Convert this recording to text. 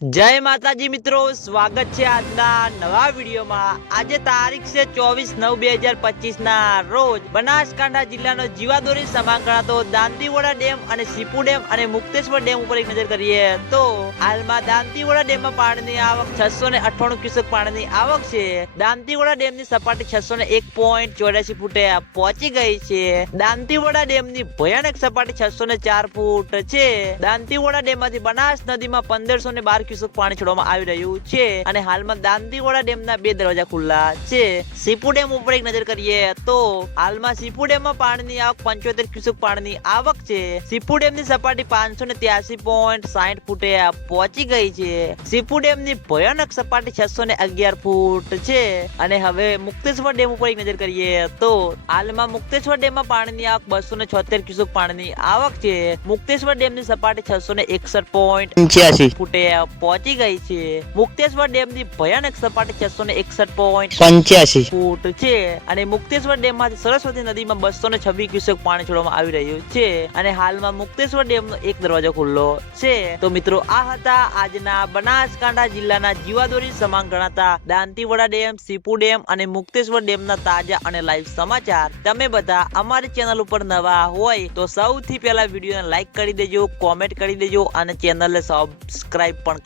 જય માતાજી મિત્રો, સ્વાગત છે આજના નવા વિડીયોમાં. આજે તારીખ છે ચોવીસ નવ બે હજાર પચીસ ના રોજ બનાસકાંઠા જિલ્લાનો જીવાદોરી સમાન ગણાતો દાંતીવોડા ડેમ અને સીપુ ડેમ અને મુક્તેશ્વર ડેમ ઉપર એક નજર કરીએ તો હાલમાં દાંતીવાડા ડેમમાં પાણીની આવક છસો ને અઠ્ઠાણું ક્યુસેક પાણીની આવક છે. દાંતીવાડા ડેમની સપાટી છસો ને એક પોઈન્ટ ચોર્યાસી ફૂટે પહોંચી ગઈ છે. દાંતીવાડા ડેમની ભયાનક સપાટી છસો ને ચાર ફૂટ છે. દાંતીવાડા ડેમમાંથી બનાસ નદીમાં પંદરસો ને બાર ક્યુસેક પાણી છોડવામાં આવી રહ્યું છે અને હાલમાં દાંતીવાડા ડેમના બે દરવાજા ખુલ્લા છે. સીપુ ડેમ ઉપર એક નજર કરીએ તો હાલમાં સીપુ ડેમમાં પાણીની આવક પંચોતેર ક્યુસેક પાણીની આવક છે. સીપુ ડેમની સપાટી પાંચસો ને ત્યાસી પોઈન્ટ સાઠ ફૂટે પહોંચી ગઈ છે. સીપુ ડેમની ભયાનક સપાટી છસો ને અગિયાર ફૂટ છે. અને હવે મુક્તેશ્વર ડેમ ઉપર એક નજર કરીએ તો હાલમાં મુક્તેશ્વર ડેમમાં પાણીની આવક બસો ને છોતેર ક્યુસેક પાણીની આવક છે. મુક્તેશ્વર ડેમની સપાટી છસો ને એકસઠ પોઈન્ટ ફૂટે પહોંચી ગઈ છે. મુક્તેશ્વર ડેમની ભયાનક સપાટી છસો ને એકસઠ પોઈન્ટ પંચ્યાસી. ફૂટ છે. અને મુક્તેશ્વર ડેમમાંથી સરસ્વતી નદીમાં બસો ને છવ્વીસ ક્યુસેક પાણી છોડવામાં આવી રહ્યું છે. અને હાલમાં મુક્તેશ્વર ડેમનો એક દરવાજો ખુલ્લો છે. તો મિત્રો આ હતા આજના બનાસકાંઠા જિલ્લાના જીવાદોરી સમાન ગણાતા દાંતીવાડા ડેમ સીપુ ડેમ અને મુક્તેશ્વર ડેમના તાજા અને લાઈવ સમાચાર. તમે બધા અમારી ચેનલ ઉપર નવા હોય તો સૌથી પહેલા વિડીયોને લાઈક કરી દેજો કોમેન્ટ કરી દેજો અને ચેનલને સબસ્ક્રાઇબ પણ